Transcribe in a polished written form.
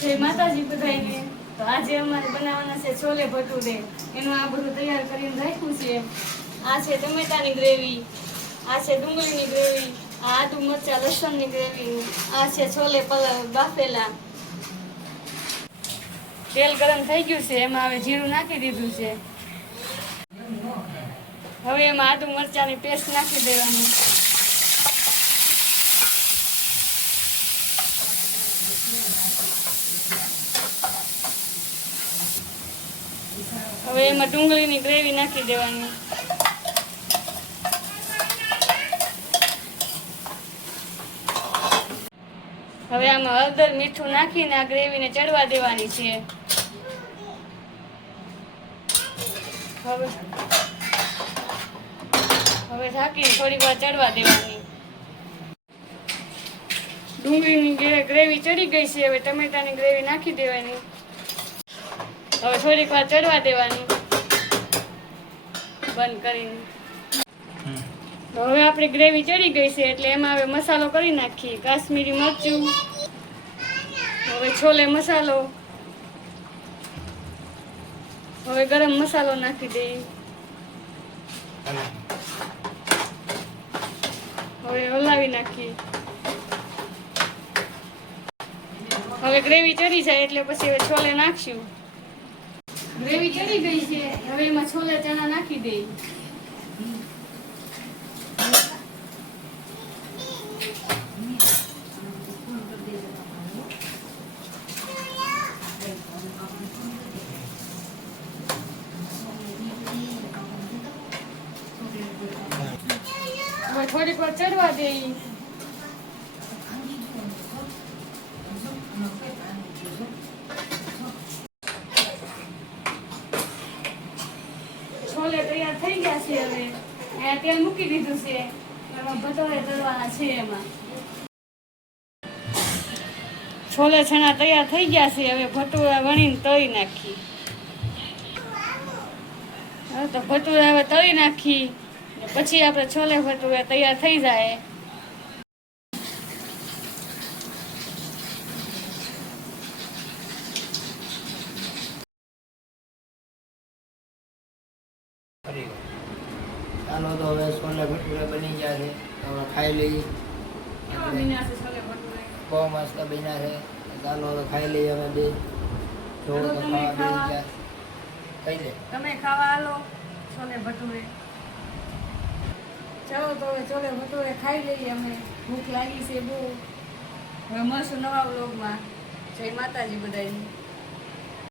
જય માતાજી બધાયને। તો આજે અમારે બનાવવાના છે છોલે ભટુરે। એનું આ બધું તૈયાર કરીને રાખ્યું છે। આ છે ટમેટાની ગ્રેવી, આ છે ડુંગળીની ગ્રેવી, આ આદુ મરચાં લસણની ગ્રેવી, આ છે છોલે બાફેલા। તેલ ગરમ થઈ ગયું છે, એમાં હવે જીરું નાખી દીધું છે। હવે એમાં આદુ મરચાંની પેસ્ટ નાખી દેવાની। હવે એમાં ડુંગળીની ગ્રેવી નાખી દેવાની। હવે આમાં હળદર મીઠું નાખીને આ ગ્રેવીને ચડવા દેવાની છે। હવે ઢાંકીને થોડી વાર ચડવા દેવાની। ડુંગળીની ગ્રેવી ચડી ગઈ છે, હવે ટમેટાની ગ્રેવી નાખી દેવાની। હવે થોડીક વાર ચડવા દેવાની બંધ કરીને। હવે આપણી ગ્રેવી ચડી ગઈ છે, એટલે એમાં હવે મસાલો કરી નાખીએ। કાશ્મીરી મરચું, હવે છોલે મસાલો, હવે ગરમ મસાલો નાખી દઈએ। હવે હલાવી નાખીએ। હવે ગ્રેવી ચડી જાય એટલે પછી હવે છોલે નાખશું। ગ્રેવી ચડી ગઈ છે, હવે એમાં છોલે ચણા નાખી દઈએ। હવે થોડીક વાર ચડવા દઈએ। છોલે તૈયાર થઈ ગયા છે। હવે અહીંયા તેલ મૂકી દીધું છે, એમાં ભટોરે તળવાના છે। એમાં છોલે છણા તૈયાર થઈ ગયા છે, હવે ભટુરા વણીને તળી નાખી। હવે તો ભટુરા હવે તળી નાખી, પછી આપણે છોલે ભટુરા તૈયાર થઈ જાય। ચાલો તો હવે છોલે ભટુરે બની ગયા છે, હવે ખાઈ લઈએ। બહુ મસ્ત બન્યા છે, ચાલો તો ખાઈ લઈએ। અમે બે થોડું તો ખાવા બેસી ગયા, ખાઈ લે તમે ખાવા હાલો છોલે ભટુરે। ચાલો તો હવે છોલે ભટુરે ખાઈ લઈએ। અમે ભૂખ લાગી છે બહુ। હવે મળશું નવા વ્લોગમાં। જય માતાજી બધાયને।